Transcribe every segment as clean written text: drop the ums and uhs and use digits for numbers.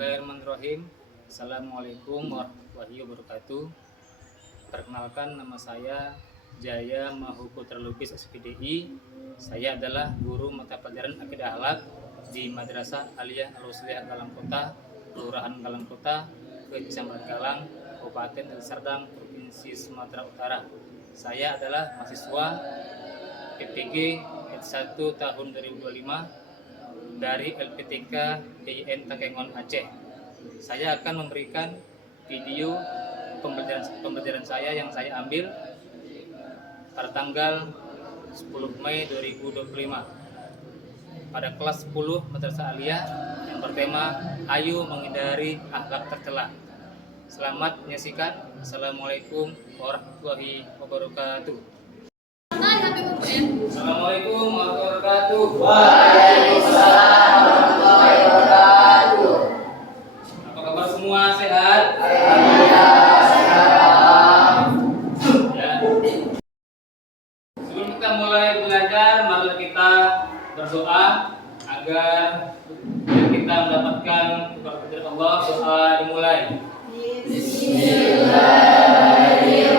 Bismillahirrahmanirrahim. Assalamualaikum warahmatullahi wabarakatuh. Perkenalkan, nama saya Jaya Mahuputra Lubis SPDI. Saya adalah guru mata pelajaran Akidah Akhlak di Madrasah Aliyah Al-Wasliyah Galang Kota, Kelurahan Galang Kota, Kecamatan Galang, Kabupaten Deli Serdang, Provinsi Sumatera Utara. Saya adalah mahasiswa PPG S1 tahun 2025 dari LPTK DIN Takengon Aceh. Saya akan memberikan video pembelajaran saya yang saya ambil pada tanggal 10 Mei 2025 pada kelas 10 Madrasah Aliyah yang bertema Ayo Menghindari Akhlak Tercela. Selamat menyaksikan. Assalamualaikum warahmatullahi wabarakatuh. Assalamualaikum warahmatullahi wabarakatuh. Waalaikumsalam warahmatullahi wabarakatuh. Apa kabar semua, sehat? Alhamdulillah, sehat. Ya. Sebelum kita mulai belajar, mari kita berdoa agar kita mendapatkan berkat dari Allah. Doa dimulai. Bismillahirrahmanirrahim.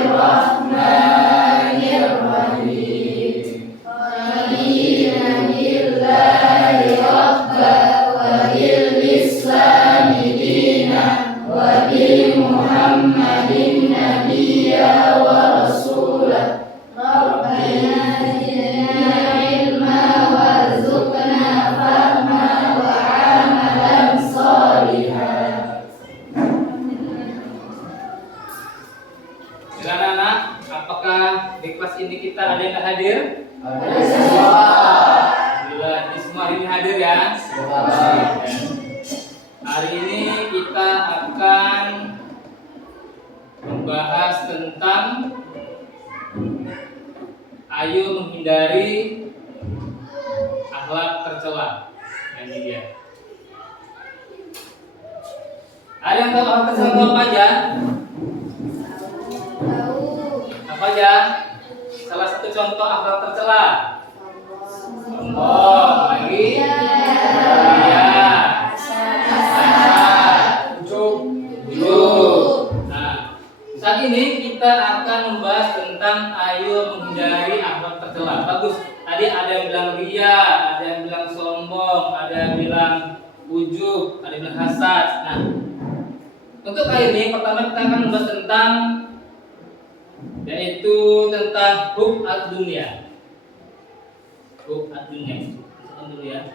Muhammadin nabiyya wa rasulah Rabbana zidna ilma warzuqna fahma wa amalan shalihan. Silakan anak, apakah di kelas ini kita ada yang hadir? Ada semua. Alhamdulillah, di semua hari ini hadir ya. Hari ini kita akan membahas tentang ayo menghindari akhlak tercela. Ini dia. Ada yang tahu akhlak tercela itu apa aja? Apa aja? Salah satu contoh akhlak tercela. Sombong, lagi. Iya. Saat ini kita akan membahas tentang ayo menghindari akhlak tercela. Bagus. Tadi ada yang bilang ria, ada yang bilang sombong, ada yang bilang ujub, ada yang bilang hasad. Nah, untuk kali ini pertama kita akan membahas tentang yaitu tentang hub ad-dunya. Hub ad-dunya. Kita dulu ya.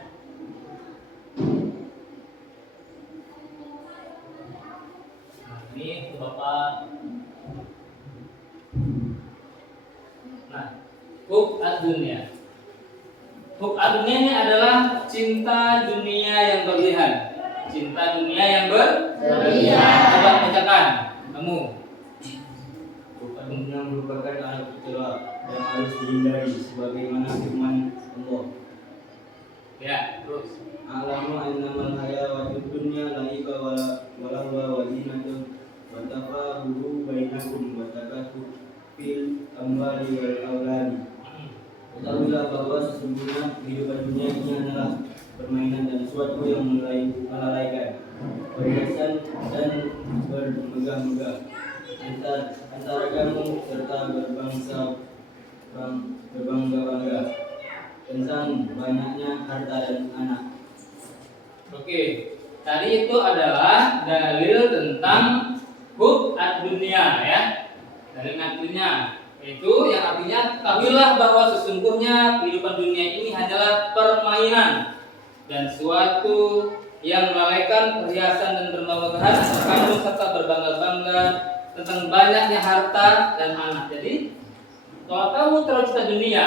Nah, ini Bapak. Nah, hub ad-dunya. Hub ad-dunya ini adalah cinta dunia yang berlebihan. Cinta dunia yang berlebihan. Coba bacakan kamu. Hub ad-dunya merupakan akhlak tercela yang harus dihindari sebagaimana firman Allah. Ya, terus. A'lamu annamal hayatud dunya la'ibun wa lahwa wa zinatun wa tafakhuru bainakum wa takatsur fil amwali wal auladi. Ketahuilah bahwa sesungguhnya kehidupan dunia ini adalah permainan dan suatu yang melalaikan, perhiasan dan bermegah-megah antara kamu serta berbangga-bangga tentang banyaknya harta dan anak. Oke, tadi itu adalah dalil tentang hub ad-dunya ya. Dalil ad-dunya itu yang artinya ketahuilah bahwa sesungguhnya kehidupan dunia ini hanyalah permainan dan suatu yang melalaikan perhiasan dan bermegah-megahan kamu serta berbangga-bangga tentang banyaknya harta dan anak. Jadi kalau kamu terlalu cinta dunia,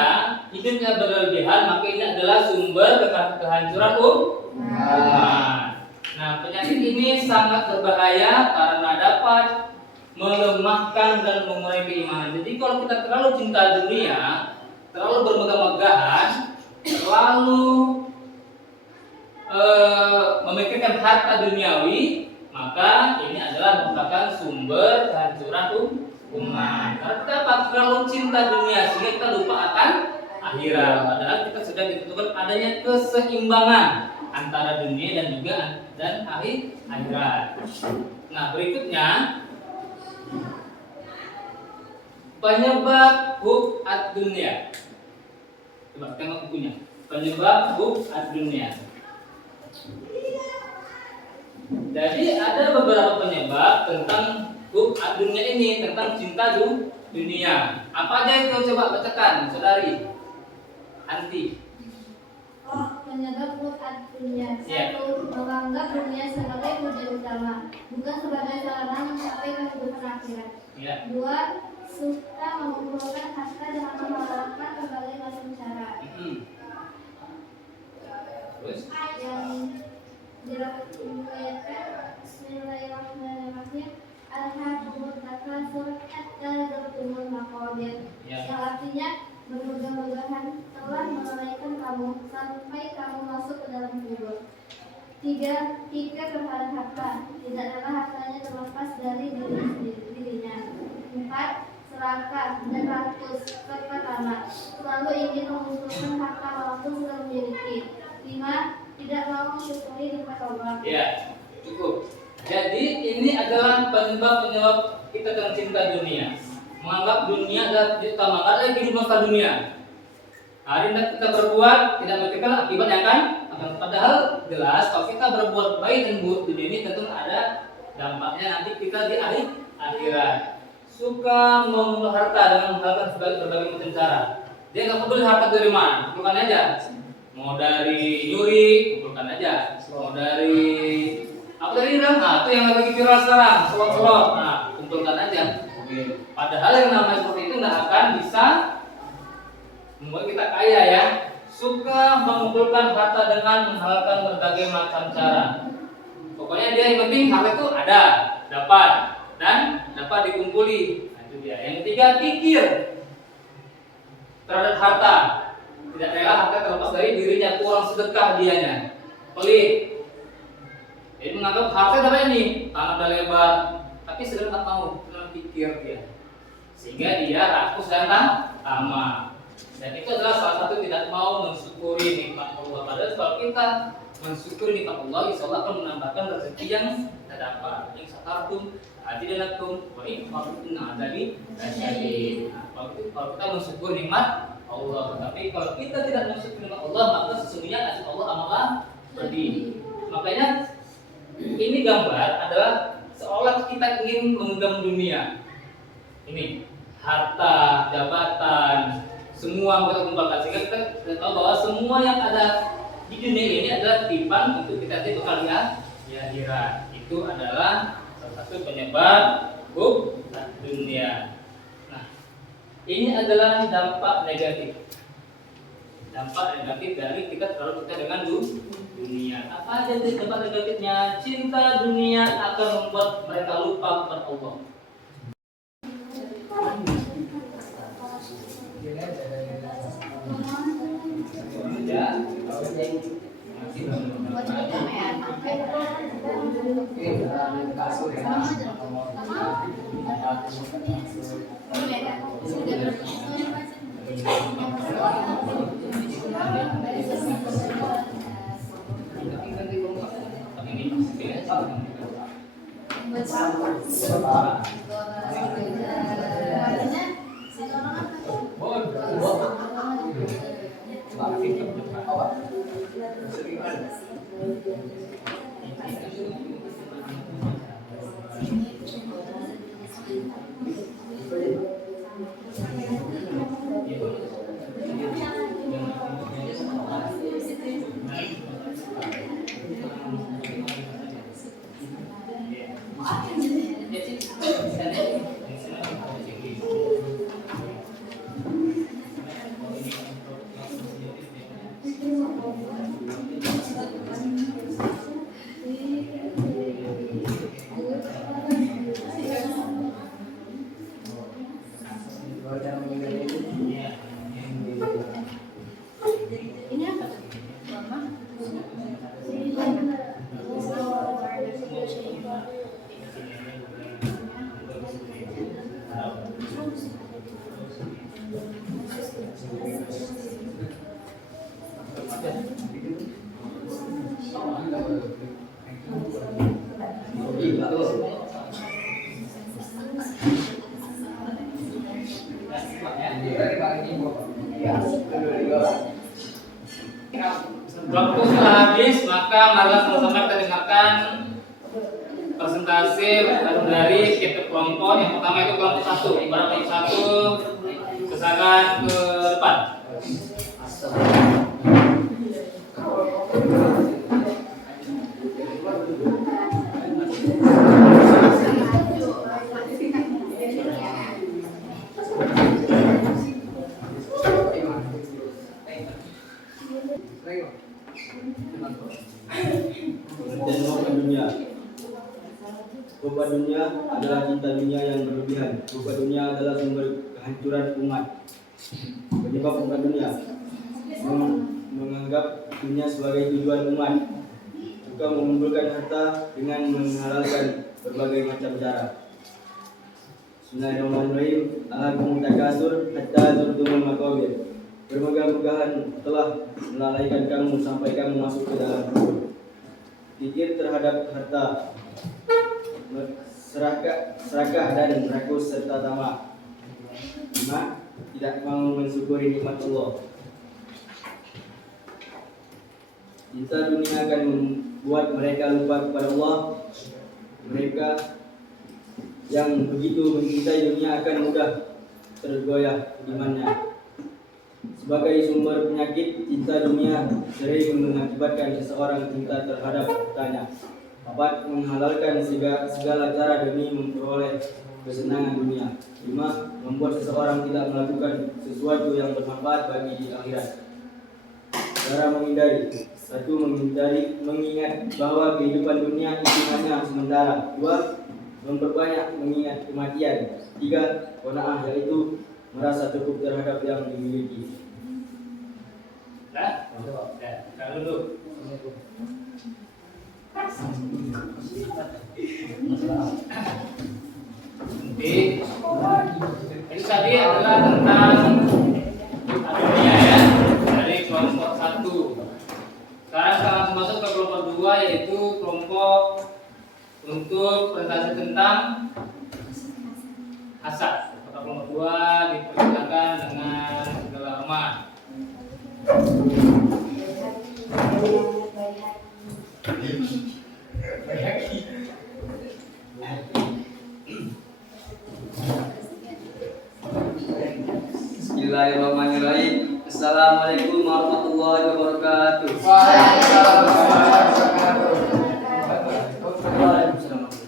hidupnya berlebihan, maka ini adalah sumber kehancuran umat. Nah, penyakit ini sangat berbahaya karena dapat melemahkan dan mengurangi keimanan. Jadi kalau kita terlalu cinta dunia, terlalu bermegah-megahan, terlalu memikirkan harta duniawi, maka ini adalah merupakan sumber kehancuran umat. Karena kita terlalu cinta dunia sehingga kita lupa akan akhirat. Padahal kita sedang ditentukan adanya keseimbangan antara dunia dan juga dan akhirat. Nah, berikutnya penyebab hub ad-dunya. Coba tengok bukunya. Penyebab hub ad-dunya. Jadi ada beberapa penyebab tentang hub ad-dunya ini, tentang cinta dunia. Apa aja itu? Coba bacakan, saudari Anti. Penyebab hub ad-dunya. Ya. 1. Menganggap dunia sebagai tujuan utama, bukan sebagai sarana mencapai kehidupan akhirat. Ya. 2. Suka mengumpulkan harta dengan menghalalkan berbagai macam cara. Terus? Yang diriwayatkan Bismillahirrahmanirrahim. Alhaakumut takatsur hatta zurtumul maqabir. Ya. Yang artinya bermegah-megahan telah melalaikan kamu sampai kamu masuk ke dalam kubur. 3. Terhadap harta, tidak adalah hartanya terlepas dari dirinya. 4. Serakah dan rakus serta tamak, selalu ingin mengumpulkan harta walaupun sudah memiliki. 5. Tidak mau mensyukuri nikmat Allah. Ya, cukup. Jadi ini adalah penyebab kita tentang cinta dunia. Menganggap dunia adalah utama, lagi kehidupan dunia. Hari ini kita berbuat tidak memikirkan akibat yang akan padahal jelas kalau kita berbuat baik dan buruk di dunia ini tentu ada dampaknya nanti kita di akhirat. Suka mengumpul harta dengan menghalalkan berbagai macam cara. Dia nggak peduli harta dari mana, kumpulkan aja. Mau dari nyuri, kumpulkan aja. Mau dari apa tadi bilang? Nah, itu yang lagi viral sekarang, selot-selot. Nah, kumpulkan aja. Padahal yang namanya seperti itu nggak akan bisa membuat kita kaya ya. Suka mengumpulkan harta dengan menghalalkan berbagai macam cara. Pokoknya dia yang penting harta itu ada, dapat dan dapat dikumpuli. Nah, itu dia. Yang ketiga, kikir terhadap harta. Tidak rela harta terlepas dari dirinya, kurang sedekah dianya. Pelit. Jadi menganggap harta dapat ini, tanah udah lebar, tapi sedekah tak mau, kurang kikir dia. Sehingga dia rakus dan tamak. Dan itu adalah salah satu tidak mau mensyukuri nikmat Allah. Padahal kalau kita mensyukuri nikmat Allah, insya Allah akan menambahkan rezeki yang kita dapat. In syakartum azidanakum wa in kafartum azabi lasyadid. Kalau kita mensyukuri nikmat Allah, tapi kalau kita tidak mensyukuri nikmat Allah, maka sesungguhnya kasih Allah amatlah pedih. Makanya ini gambar adalah seolah kita ingin menggenggam dunia. Ini harta, jabatan, semua kita kumpulkan sehingga kita tahu bahwa semua yang ada di dunia ini adalah tipan untuk kita nanti bakal di akhirat. Itu adalah salah satu penyebab hub dunia. Nah, ini adalah dampak negatif. Dampak negatif dari kita terlalu cinta dengan dunia. Apa aja sih dampak negatifnya? Cinta dunia akan membuat mereka lupa kepada Allah. Ya, Waktu telah habis, maka marilah sama-sama kita dengarkan presentasi dari setiap kelompok. Yang pertama itu kelompok 1. Ibarat kelompok 1, silakan ke depan. Pengertian rupa dunia. Rupa dunia adalah cinta dunia yang berlebihan. Rupa dunia adalah sumber kehancuran umat. Penyebab rupa dunia menganggap dunia sebagai tujuan umat, juga mengumpulkan harta dengan menghalalkan berbagai macam cara. Bismillahirrahmanirrahim. Alhaakumut takasur hatta zurtumul maqabir. Bermegah-megahan telah melalaikan kamu sampai kamu masuk ke dalam kubur. Pikir terhadap harta, serakah dan rakus serta tamak. 5. Tidak mau mensyukuri nikmat Allah. Cinta dunia akan membuat mereka lupa kepada Allah. Mereka yang begitu mencintai dunia akan mudah tergoyah imannya. Sebagai sumber penyakit, cinta dunia sering mengakibatkan seseorang cinta terhadap hartanya. 4. Menghalalkan segala cara demi memperoleh kesenangan dunia. 5. Membuat seseorang tidak melakukan sesuatu yang bermanfaat bagi di akhirat. Cara menghindari. 1. Mengingat bahwa kehidupan dunia itu hanya sementara. 2. Memperbanyak mengingat kematian. 3. Qanaah, yaitu merasa cukup terhadap yang dimiliki. Kalau dulu. Itu tadi adalah tentang dunia ya, dari kelompok 1. Sekarang kita langsung masuk ke kelompok 2, yaitu kelompok untuk presentasi tentang hasad. Kelompok 2 dipersilakan dengan segala hormat. Bismillahirrahmanirrahim. Assalamualaikum warahmatullahi wabarakatuh.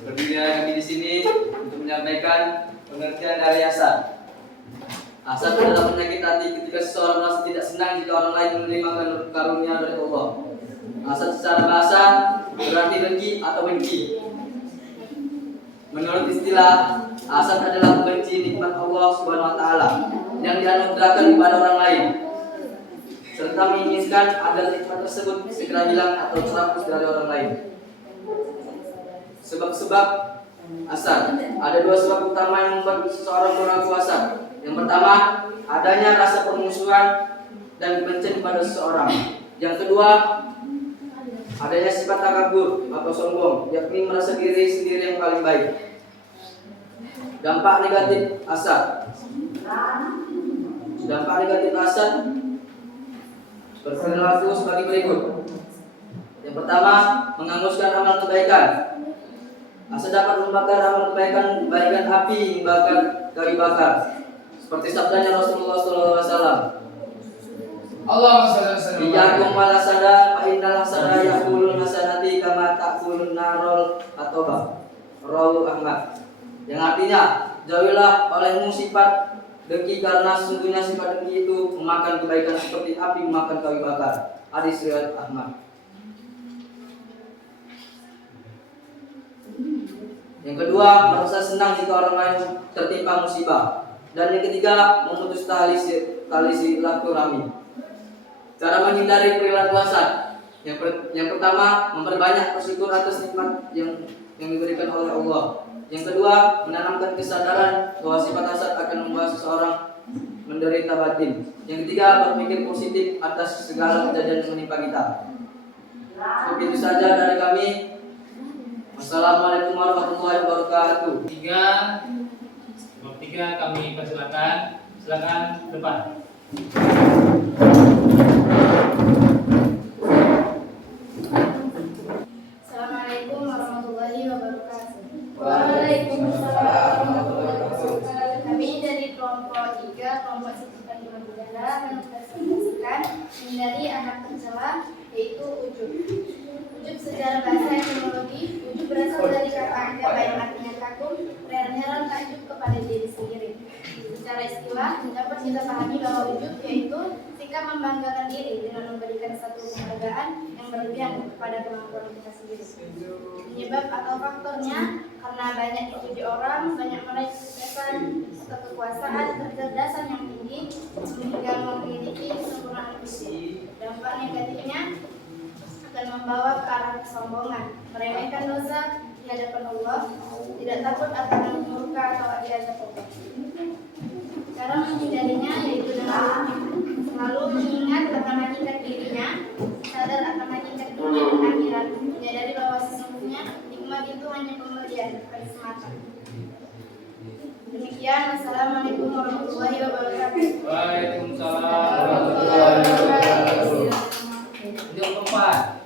Berdiri kami di sini untuk menyampaikan pengertian dari hasad. Hasad adalah penyakit hati ketika seseorang merasa tidak senang jika orang lain menerima karunia dari Allah. Hasad secara bahasa berarti dengki atau benci. Menurut istilah, hasad adalah membenci nikmat Allah Subhanahu wa taala yang dianugerahkan kepada orang lain, serta menginginkan agar nikmat tersebut segera hilang atau terhapus dari orang lain. Sebab-sebab hasad. Ada 2 sebab utama yang membuat seseorang mengaku hasad. Yang pertama, adanya rasa permusuhan dan kebencian pada seseorang. Yang kedua, adanya sifat takabur atau sombong, yakni merasa diri sendiri yang paling baik. Dampak negatif hasad. Dampak negatif hasad berperilaku sebagai berikut. Yang pertama, menghanguskan amal kebaikan. Hasad dapat membakar amal kebaikan bagaikan api membakar kayu bakar. Seperti sabdanya Rasulullah SAW. Iyakum wal hasada fa innal hasada yaqulul hasanati kama taqulun narul atoba. Rawu Ahmad. Yang artinya, jauhilah olehmu sifat dengki karena sesungguhnya sifat dengki itu memakan kebaikan seperti api memakan kayu bakar. Hadis riwayat Ahmad. Yang kedua, merasa senang jika orang lain tertimpa musibah. Dan yang ketiga, memutus tali silaturahmi. Cara menghindari perilaku hasad. Yang pertama, memperbanyak bersyukur atas nikmat yang diberikan oleh Allah. Yang kedua, menanamkan kesadaran bahwa sifat hasad akan membuat seseorang menderita batin. Yang ketiga, berpikir positif atas segala kejadian yang menimpa kita. Begitu saja dari kami. Wassalamualaikum warahmatullahi wabarakatuh. 3 kami persilakan. Silakan depan. Secara bahasa etimologi, ujub berasal dari kata ajab yang artinya kagum, heran-heran, takjub kepada diri sendiri. Secara istilah, dapat kita pahami bahwa ujub yaitu sikap membanggakan diri dengan memberikan satu penghargaan yang berlebihan kepada kemampuan kita sendiri. Penyebab atau faktornya karena banyak dipuji orang, banyak meraih kesuksesan atau kekuasaan, kecerdasan yang tinggi, hingga memiliki kesempurnaan fisik. Dampak negatifnya akan membawa ke arah kesombongan, meremehkan dosa di hadapan Allah, tidak takut akan murka atau diazab Allah. Cara menghindarinya yaitu dengan selalu mengingat akan hakikat dirinya, sadar akan hakikat dunia dan akhirat, menyadari bahwa sesungguhnya nikmat itu hanya pemberian, bukan semata. Demikian, wassalamualaikum warahmatullahi wabarakatuh. Waalaikumsalam warahmatullahi wabarakatuh. Yang keempat.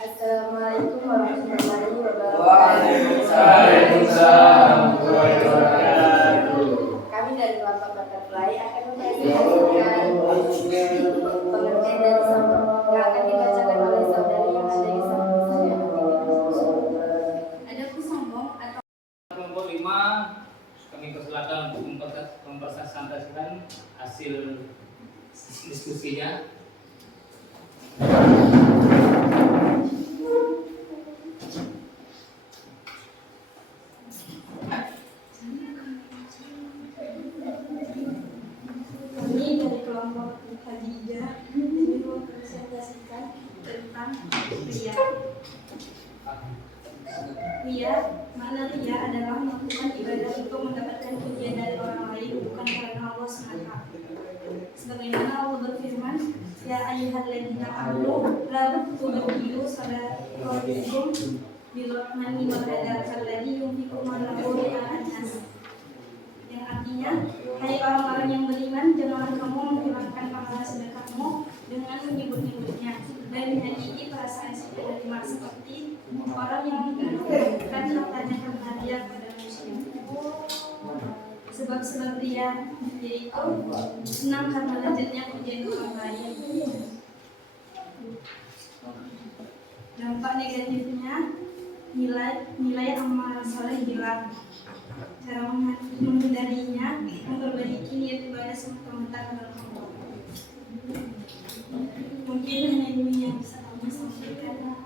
Assalamualaikum warahmatullahi wabarakatuh. Waalaikumsalam warahmatullahi wabarakatuh. Kami dari kelompok Butterfly akan mempresentasikan pengertian dari sombong yang akan dibacakan oleh saudari yang ada di samping saya. Adapun sombong atau Kelompok 5 kami persilakan untuk mempresentasikan hasil diskusinya. Kami dari kelompok Khadijah ingin mempresentasikan tentang ria. Ria, makna ria adalah melakukan ibadah untuk mendapatkan pujian dari orang lain, bukan karena Allah semata. Sebagaimana Allah berfirman, Ya ayyuhalladzina amanu la tubtilu sadaqatikum bil-manni wal adha kalladzi yunfiqu malahu ria'an nas. Yang artinya, hai orang-orang yang beriman, janganlah kamu menghilangkan pahala sedekahmu dengan menyebut-nyebutnya dan menyakiti perasaan si penerima seperti orang yang menghilangkan hartanya karena dia pada manusia. Sebab-sebab dia yaitu senang karena lezatnya pujian orang lain. Dampak negatifnya nilai amal soleh hilang. Cara menghindarinya, memperbaiki niat ibadah semata-mata kepada Allah. Mungkin hanya ini yang bisa kami sampaikan.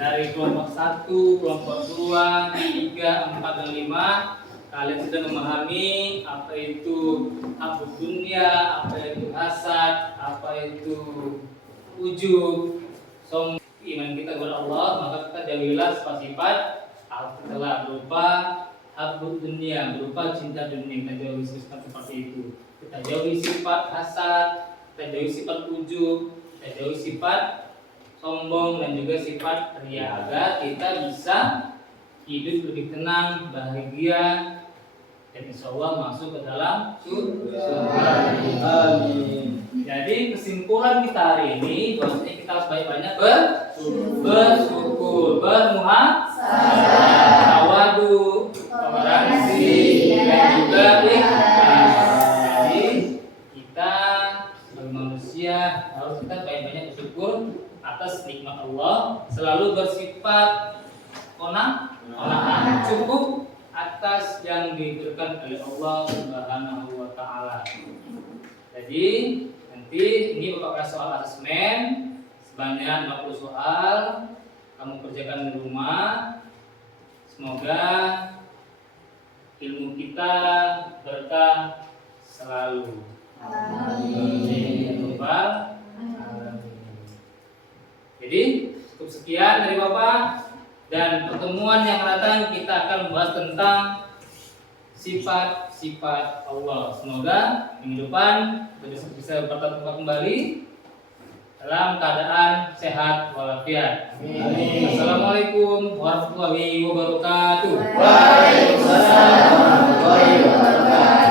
Dari kelompok 1, kelompok 2, 3, 4, dan 5 kalian sudah memahami apa itu habbud dunya, apa itu hasad, apa itu ujub, sombong. Iman kita kepada Allah, maka kita jauhilah sifat-sifat telah berupa habbud dunya, berupa cinta dunia. Kita jauhi sifat seperti itu. Kita jauhi sifat hasad, kita jauhi sifat ujub, kita jauhi sifat sombong dan juga sifat ria, agar kita bisa hidup lebih tenang, bahagia, dan insya Allah masuk ke dalam surga. Amin. Jadi kesimpulan kita hari ini bahwasanya kita harus banyak-banyak bersyukur, bermuhasabah, tawadu, toleransi, dan juga ikhlas. Jadi kita sebagai manusia harus kita banyak-banyak bersyukur atas nikmat Allah, selalu bersifat qanaah, cukup atas yang diberikan oleh Allah Subhanahu wa taala. Jadi nanti ini merupakan soal asesmen sebanyak 50 soal, kamu kerjakan di rumah. Semoga ilmu kita berkah selalu. Amin. Jadi cukup sekian dari Bapak, dan pertemuan yang akan datang kita akan membahas tentang sifat-sifat Allah. Semoga minggu depan bisa bertatap muka kembali. dalam keadaan sehat walafiat. Amin. Assalamualaikum warahmatullahi wabarakatuh. Waalaikumsalam warahmatullahi wabarakatuh.